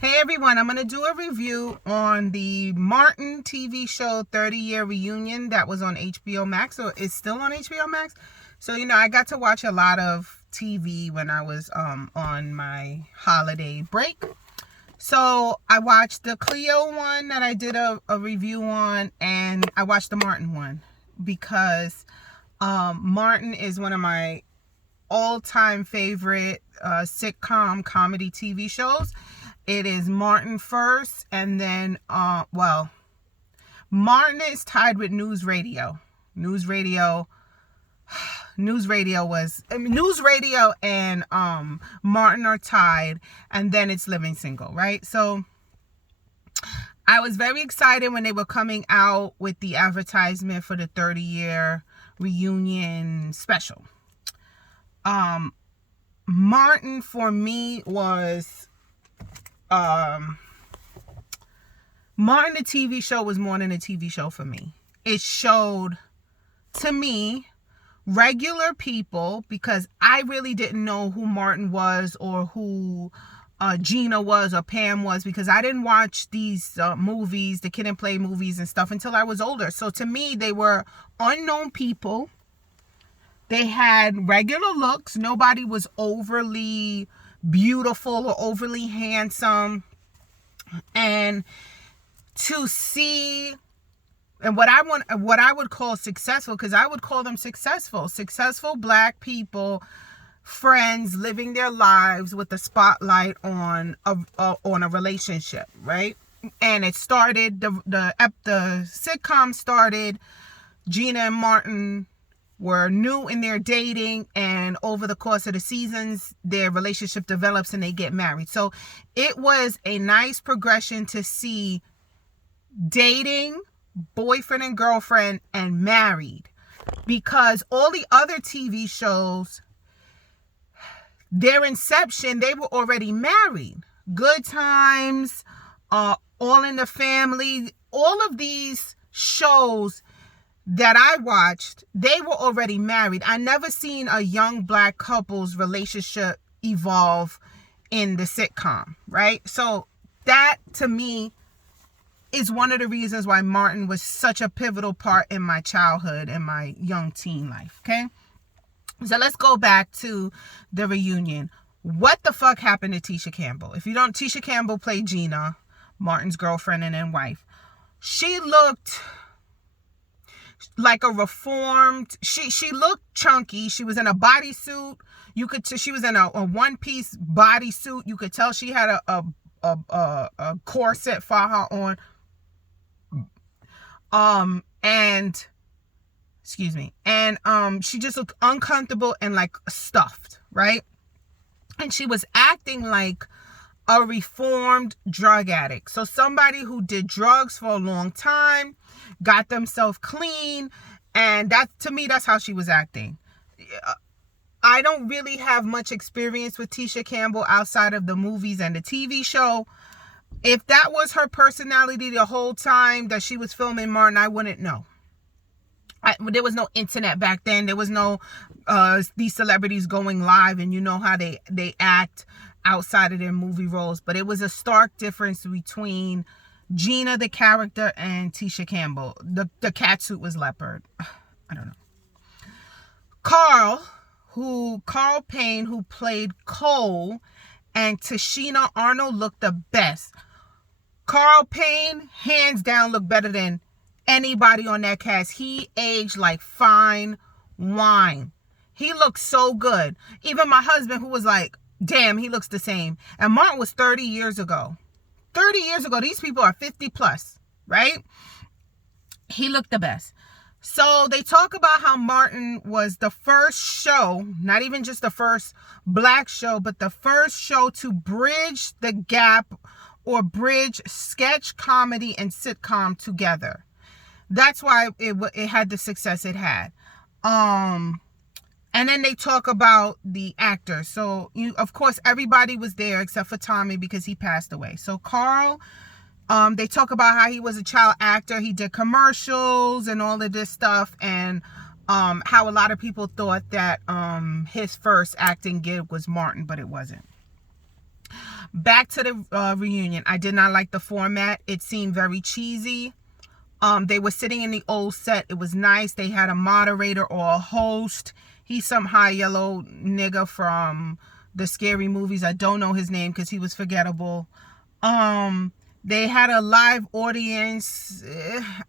Hey everyone, I'm going to do a review on the Martin TV show 30-year reunion that was on HBO Max, or it's still on HBO Max. So, I got to watch a lot of TV when I was on my holiday break. So, I watched the Cleo one that I did a review on, and I watched the Martin one because Martin is one of my all-time favorite sitcom comedy TV shows. It is Martin first, and then Martin is tied with News Radio. News Radio and Martin are tied, and then it's Living Single, right? So I was very excited when they were coming out with the advertisement for the 30-year reunion special. Martin for me was Martin the TV show was more than a TV show for me. It showed to me regular people, because I really didn't know who Martin was or who Gina was or Pam was, because I didn't watch these movies, the Kid and Play movies and stuff, until I was older. So to me, they were unknown people. They had regular looks. Nobody was overly beautiful or overly handsome. And to see, and what I would call successful, because I would call them successful Black people, friends living their lives with the spotlight on a relationship, right? And it started, the sitcom started, Gina and Martin were new in their dating, and over the course of the seasons their relationship develops and they get married. So it was a nice progression to see dating, boyfriend and girlfriend, and married, because all the other TV shows, their inception, they were already married. Good Times, All in the Family, all of these shows that I watched, they were already married. I never seen a young Black couple's relationship evolve in the sitcom, right? So that to me is one of the reasons why Martin was such a pivotal part in my childhood and my young teen life, okay? So let's go back to the reunion. What the fuck happened to Tisha Campbell? If you don't, Tisha Campbell played Gina, Martin's girlfriend and then wife. She looked like a reformed, she looked chunky. She was in a bodysuit. She was in a one-piece bodysuit. You could tell she had a corset for her on. And she just looked uncomfortable and like stuffed, right? And she was acting like a reformed drug addict. So somebody who did drugs for a long time, got themselves clean, and that, to me, that's how she was acting. I don't really have much experience with Tisha Campbell outside of the movies and the TV show. If that was her personality the whole time that she was filming Martin, I wouldn't know. There was no internet back then. There was no these celebrities going live, and you know how they act outside of their movie roles. But it was a stark difference between Gina, the character, and Tisha Campbell. The catsuit was leopard. I don't know. Carl Payne, who played Cole, and Tashina Arnold looked the best. Carl Payne, hands down, looked better than anybody on that cast. He aged like fine wine. He looked so good. Even my husband, who was like, damn, he looks the same. And Martin was 30 years ago. 30 years ago. These people are 50 plus, right? He looked the best. So they talk about how Martin was the first show, not even just the first Black show, but the first show to bridge the gap, or bridge sketch comedy and sitcom together. That's why it had the success it had. And then they talk about the actors. So, of course, everybody was there except for Tommy, because he passed away. So Carl, they talk about how he was a child actor. He did commercials and all of this stuff. And how a lot of people thought that his first acting gig was Martin, but it wasn't. Back to the reunion. I did not like the format. It seemed very cheesy. They were sitting in the old set. It was nice. They had a moderator or a host. He's some high yellow nigga from the scary movies. I don't know his name because he was forgettable. They had a live audience.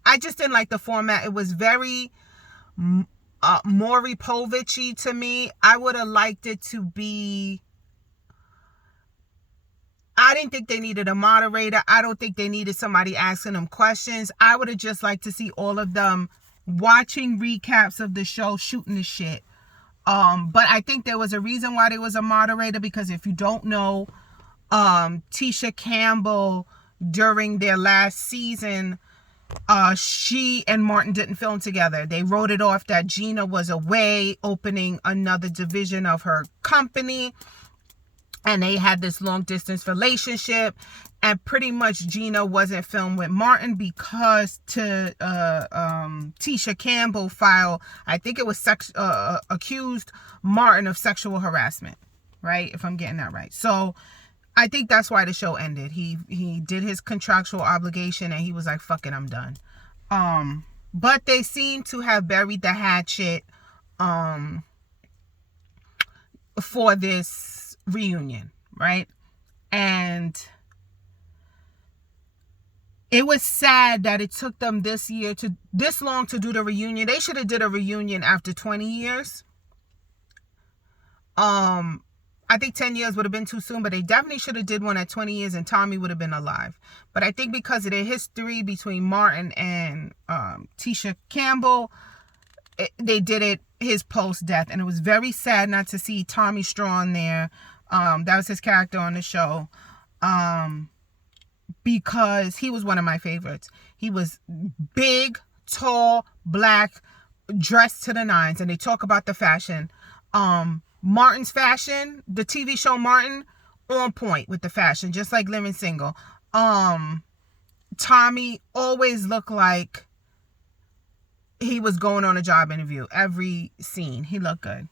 I just didn't like the format. It was very Maury Povich-y to me. I would have liked it to be... I didn't think they needed a moderator. I don't think they needed somebody asking them questions. I would have just liked to see all of them watching recaps of the show, shooting the shit. But I think there was a reason why there was a moderator, because if you don't know, Tisha Campbell, during their last season, she and Martin didn't film together. They wrote it off that Gina was away opening another division of her company. And they had this long distance relationship, and pretty much Gina wasn't filmed with Martin because Tisha Campbell filed, I think it was accused Martin of sexual harassment, right? If I'm getting that right. So I think that's why the show ended. He did his contractual obligation and he was like, fuck it, I'm done. But they seem to have buried the hatchet for this reunion, right? And it was sad that it took them this long to do the reunion. They should have did a reunion after 20 years. I think 10 years would have been too soon, but they definitely should have did one at 20 years and Tommy would have been alive. But I think because of the history between Martin and Tisha Campbell, they did it his post-death, and it was very sad not to see Tommy Strawn there. That was his character on the show, because he was one of my favorites. He was big, tall, black, dressed to the nines, and they talk about the fashion. Martin's fashion, the TV show Martin, on point with the fashion, just like Living Single. Tommy always looked like he was going on a job interview. Every scene, he looked good.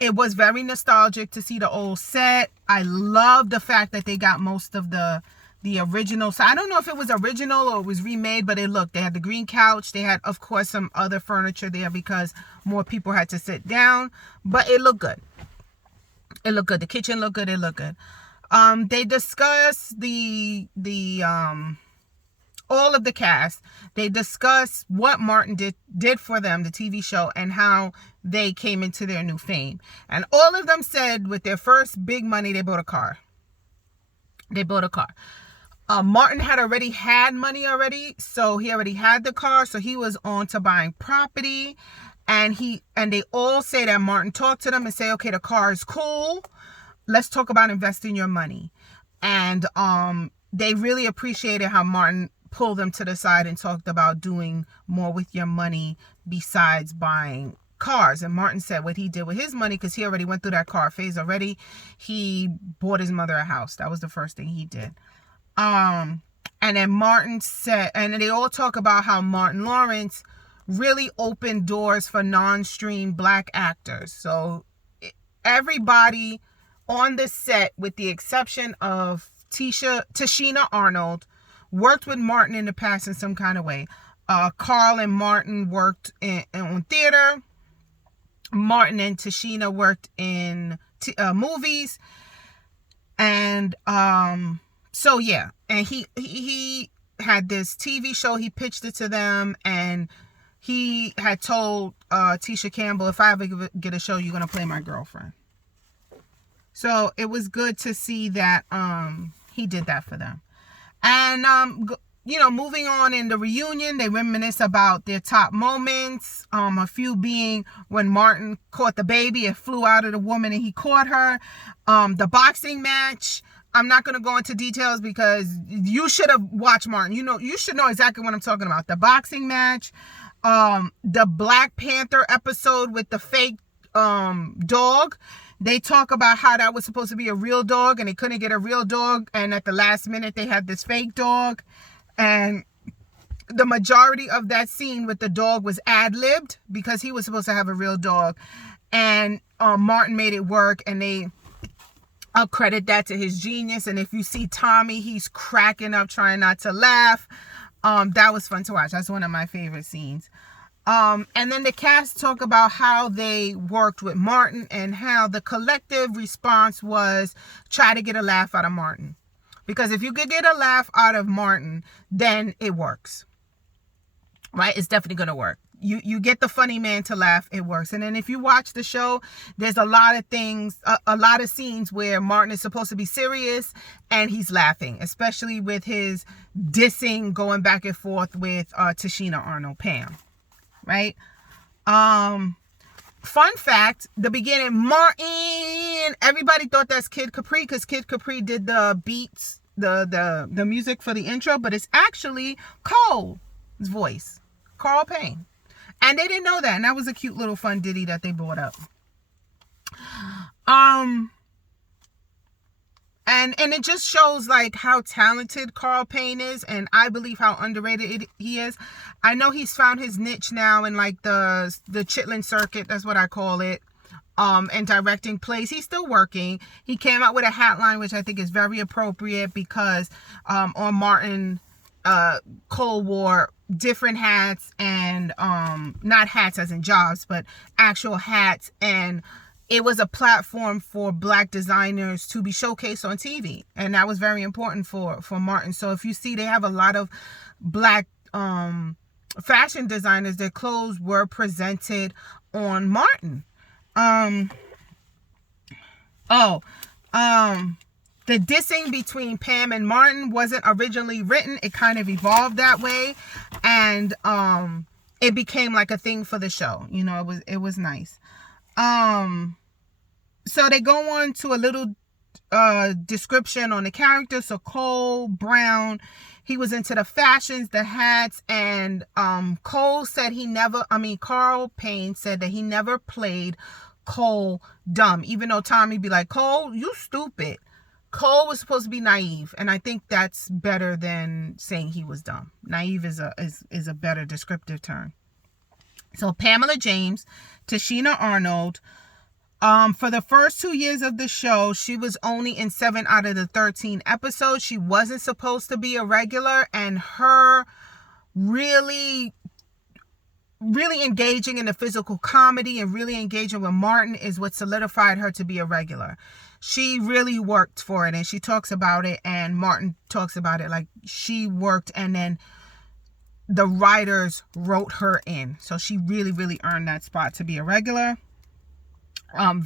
It was very nostalgic to see the old set. I love the fact that they got most of the original. So I don't know if it was original or it was remade, but they had the green couch. They had, of course, some other furniture there because more people had to sit down. But it looked good. It looked good. The kitchen looked good. It looked good. They discussed all of the cast. They discussed what Martin did for them, the TV show, and how they came into their new fame. And all of them said with their first big money, they bought a car. Martin had already had money already, so he already had the car, so he was on to buying property. And they all say that Martin talked to them and say, okay, the car is cool. Let's talk about investing your money. And they really appreciated how Martin pulled them to the side and talked about doing more with your money besides buying cars. And Martin said what he did with his money, because he already went through that car phase already, he bought his mother a house. That was the first thing he did. And then Martin said, and they all talk about how Martin Lawrence really opened doors for non-stream black actors. So everybody on the set, with the exception of Tashina Arnold, worked with Martin in the past in some kind of way. Carl and Martin worked on theater. Martin and Tashina worked in movies. And so yeah, and he had this TV show. He pitched it to them, and he had told Tisha Campbell, if I ever get a show, you're gonna play my girlfriend. So it was good to see that he did that for them. And moving on in the reunion, they reminisce about their top moments. A few being when Martin caught the baby. It flew out of the woman and he caught her. The boxing match. I'm not going to go into details because you should have watched Martin. You should know exactly what I'm talking about. The boxing match. The Black Panther episode with the fake dog. They talk about how that was supposed to be a real dog and they couldn't get a real dog. And at the last minute, they had this fake dog. And the majority of that scene with the dog was ad-libbed because he was supposed to have a real dog. And Martin made it work. And they I'll credit that to his genius. And if you see Tommy, he's cracking up, trying not to laugh. That was fun to watch. That's one of my favorite scenes. And then the cast talk about how they worked with Martin and how the collective response was try to get a laugh out of Martin. Because if you could get a laugh out of Martin, then it works. Right? It's definitely going to work. You get the funny man to laugh, it works. And then if you watch the show, there's a lot of things, a lot of scenes where Martin is supposed to be serious and he's laughing, especially with his dissing going back and forth with Tichina Arnold, Pam. Right? Fun fact, the beginning, Martin, everybody thought that's Kid Capri because Kid Capri did the beats, the music for the intro, but it's actually Cole's voice, Carl Payne. And they didn't know that. And that was a cute little fun ditty that they brought up. And it just shows like how talented Carl Payne is. And I believe how underrated he is. I know he's found his niche now in like the Chitlin circuit. That's what I call it. And directing plays. He's still working. He came out with a hat line, which I think is very appropriate because on Martin, Cole wore different hats and not hats as in jobs, but actual hats, and it was a platform for Black designers to be showcased on TV, and that was very important for Martin. So if you see, they have a lot of Black fashion designers. Their clothes were presented on Martin. The dissing between Pam and Martin wasn't originally written. It kind of evolved that way. And it became like a thing for the show. You know, it was nice. So they go on to a little description on the character. So Cole Brown, he was into the fashions, the hats, and Carl Payne said that he never played Cole dumb. Even though Tommy be like, Cole, you stupid. Cole was supposed to be naive, and I think that's better than saying he was dumb. Naive is a better descriptive term. So Pamela James, Tichina Arnold, for the first 2 years of the show, she was only in 7 out of the 13 episodes. She wasn't supposed to be a regular, and her really engaging in the physical comedy and really engaging with Martin is what solidified her to be a regular. She really worked for it, and she talks about it, and Martin talks about it. Like, she worked, and then the writers wrote her in. So she really, really earned that spot to be a regular. Pam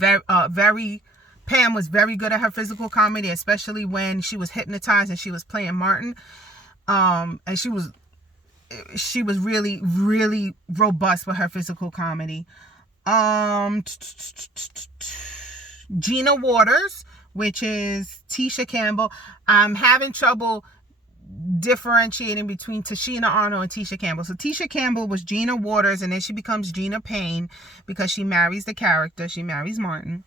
was very good at her physical comedy, especially when she was hypnotized and she was playing Martin. And she was really, really robust with her physical comedy. Gina Waters, which is Tisha Campbell. I'm having trouble differentiating between Tichina Arnold and Tisha Campbell. So Tisha Campbell was Gina Waters, and then she becomes Gina Payne because she marries the character. She marries Martin.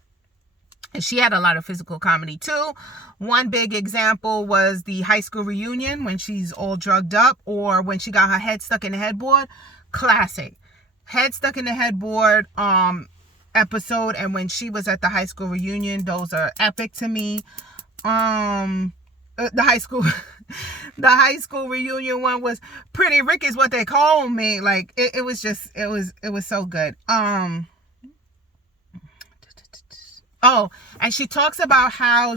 And she had a lot of physical comedy too. One big example was the high school reunion when she's all drugged up, or when she got her head stuck in the headboard. Classic. Head stuck in the headboard episode, and when she was at the high school reunion, those are epic to me. The high school reunion one was Pretty Rick is what they call me. Like it was so good. And she talks about how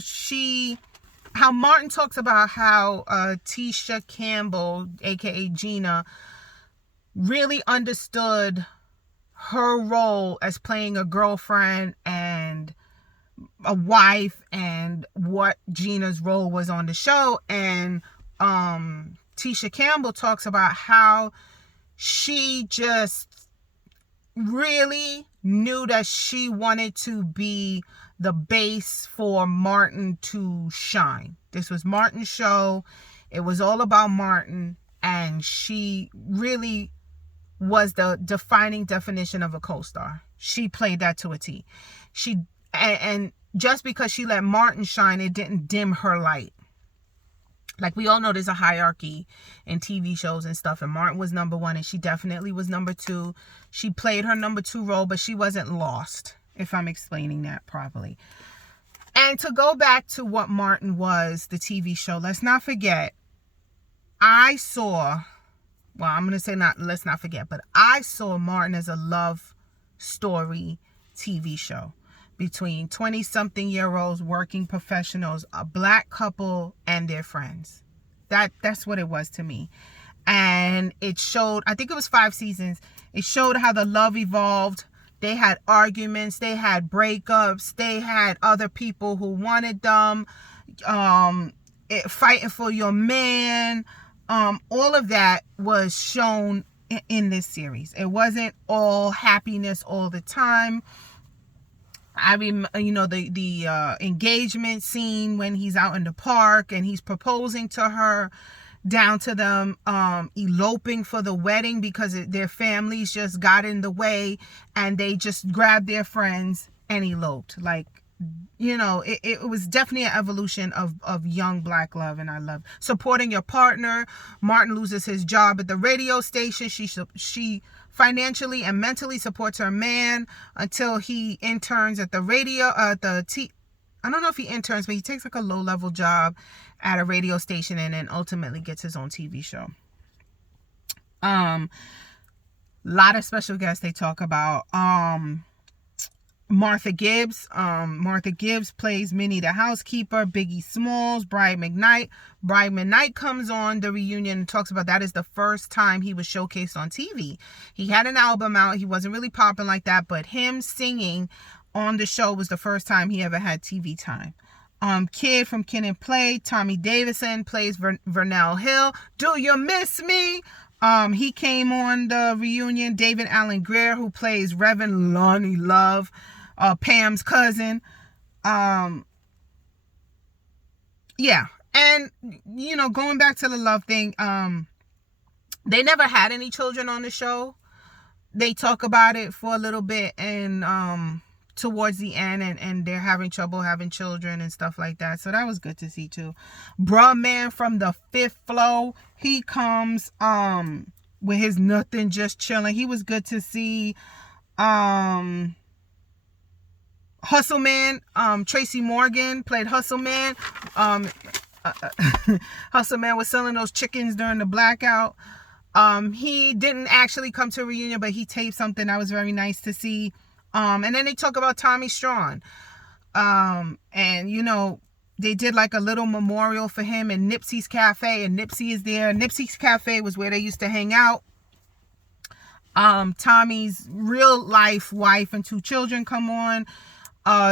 Martin talks about how Tisha Campbell, aka Gina, really understood her role as playing a girlfriend and a wife, and what Gina's role was on the show. And Tisha Campbell talks about how she just really knew that she wanted to be the base for Martin to shine. This was Martin's show. It was all about Martin, and she really was the defining definition of a co-star. She played that to a T. And just because she let Martin shine, it didn't dim her light. Like, we all know there's a hierarchy in TV shows and stuff, and Martin was number one, and she definitely was number two. She played her number two role, but she wasn't lost, if I'm explaining that properly. And to go back to what Martin was, the TV show, let's not forget, I saw Martin as a love story TV show between 20-something-year-olds, working professionals, a black couple, and their friends. That's what it was to me. And it showed, I think it was 5 seasons, it showed how the love evolved. They had arguments, they had breakups, they had other people who wanted them, fighting for your man. All of that was shown in this series. It wasn't all happiness all the time. I remember, the engagement scene when he's out in the park and he's proposing to her, down to them eloping for the wedding because their families just got in the way and they just grabbed their friends and eloped. Like, it was definitely an evolution of young black love, and I love supporting your partner. Martin loses his job at the radio station. She financially and mentally supports her man until he interns at the radio, I don't know if he interns, but he takes like a low-level job at a radio station and then ultimately gets his own TV show. Lot of special guests they talk about. Martha Gibbs. Martha Gibbs plays Minnie the housekeeper. Biggie Smalls, Brian McKnight. Brian McKnight comes on the reunion and talks about that is the first time he was showcased on TV. He had an album out. He wasn't really popping like that, but him singing on the show was the first time he ever had TV time. Kid from Kid and Play, Tommy Davidson plays Vernell Hill. Do you miss me? He came on the reunion. David Alan Grier, who plays Reverend Lonnie Love, Pam's cousin. Yeah. And, going back to the love thing, they never had any children on the show. They talk about it for a little bit and towards the end, and they're having trouble having children and stuff like that. So that was good to see too. Bruh Man from the Fifth Flow, he comes with his nothing, just chilling. He was good to see. Hustle Man, Tracy Morgan played Hustle Man. Hustle Man was selling those chickens during the blackout. He didn't actually come to a reunion, but he taped something that was very nice to see. And then they talk about Tommy Strong. And, they did like a little memorial for him in Nipsey's Cafe, and Nipsey is there. Nipsey's Cafe was where they used to hang out. Tommy's real life wife and 2 children come on.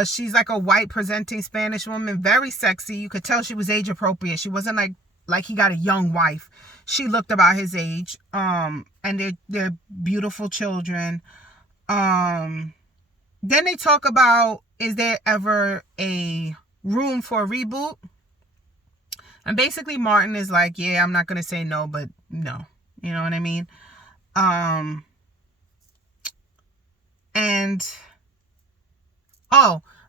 She's like a white presenting Spanish woman, very sexy. You could tell she was age appropriate. She wasn't like he got a young wife. She looked about his age. And they're beautiful children. Then they talk about, is there ever a room for a reboot? And basically Martin is like, yeah, I'm not going to say no, but no. You know what I mean?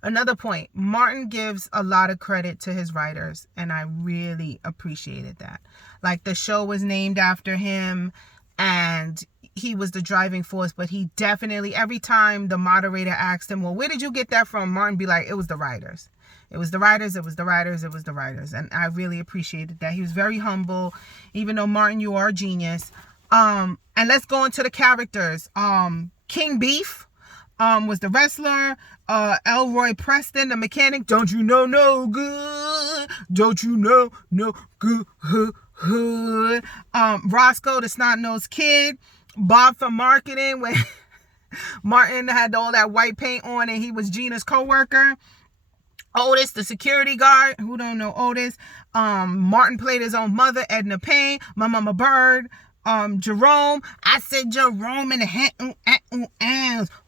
Another point. Martin gives a lot of credit to his writers, and I really appreciated that. Like, the show was named after him, and he was the driving force, but he definitely, every time the moderator asked him, well, where did you get that from? Martin be like, it was the writers. It was the writers, it was the writers, it was the writers. And I really appreciated that. He was very humble, even though, Martin, you are a genius. And let's go into the characters. King Beef was the wrestler. Elroy Preston, the mechanic. Don't you know no good? Don't you know no good? Roscoe, the snot-nosed kid. Bob from marketing, when Martin had all that white paint on and he was Gina's co-worker. Otis, the security guard. Who don't know Otis? Martin played his own mother, Edna Payne. My Mama Bird. Jerome. I said Jerome in the head.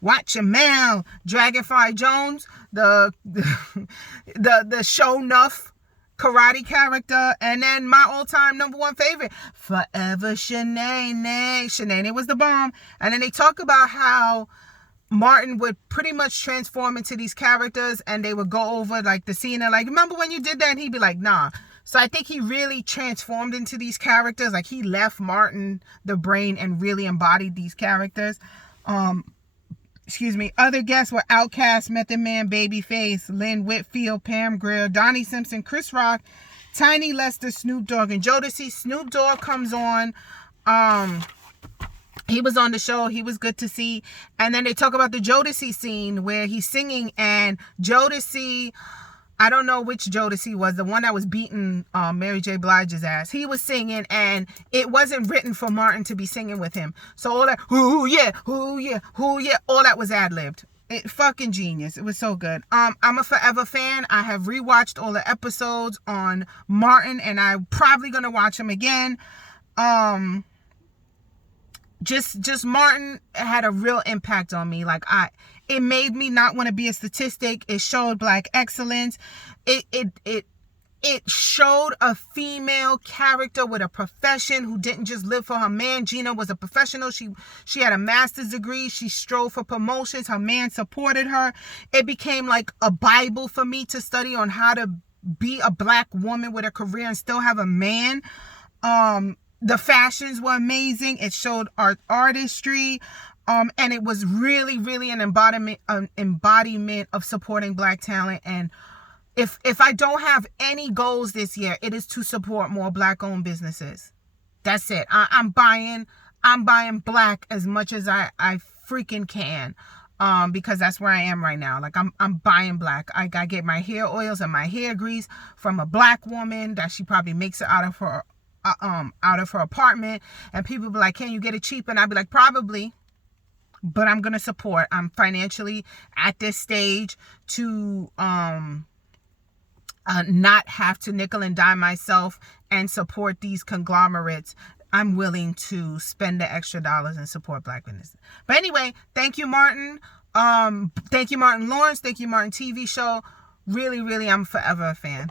Watch your mouth. Dragonfly Jones, the show nuff karate character. And then my all-time number 1 favorite, Forever Shanae. Shanae was the bomb. And then they talk about how Martin would pretty much transform into these characters, and they would go over like the scene and like, remember when you did that? And he'd be like, nah. So I think he really transformed into these characters. Like, he left Martin the brain and really embodied these characters. Excuse me. Other guests were Outkast, Method Man, Babyface, Lynn Whitfield, Pam Grier, Donnie Simpson, Chris Rock, Tiny Lester, Snoop Dogg, and Jodeci. Snoop Dogg comes on. He was on the show. He was good to see. And then they talk about the Jodeci scene where he's singing, and Jodeci, I don't know which Jodeci was, the one that was beating Mary J. Blige's ass. He was singing, and it wasn't written for Martin to be singing with him. So all that, ooh yeah, ooh yeah, ooh yeah, all that was ad-libbed. It fucking genius. It was so good. I'm a forever fan. I have rewatched all the episodes on Martin, and I'm probably gonna watch them again. Just Martin had a real impact on me. Like, it made me not want to be a statistic. It showed Black excellence. It showed a female character with a profession who didn't just live for her man. Gina was a professional. She had a master's degree. She strove for promotions. Her man supported her. It became like a Bible for me to study on how to be a Black woman with a career and still have a man. The fashions were amazing. It showed artistry. And it was really, really an embodiment of supporting Black talent. And if I don't have any goals this year, it is to support more Black-owned businesses. That's it. I'm buying Black as much as I freaking can. Because that's where I am right now. Like, I'm buying Black. I get my hair oils and my hair grease from a Black woman that she probably makes it out of her apartment, and people be like, can you get it cheap? And I'd be like, probably, but I'm gonna support. I'm financially at this stage to not have to nickel and dime myself and support these conglomerates. I'm willing to spend the extra dollars and support Black business. But anyway, thank you, Martin. Thank you, Martin Lawrence. Thank you, Martin TV show. Really, really, I'm forever a fan.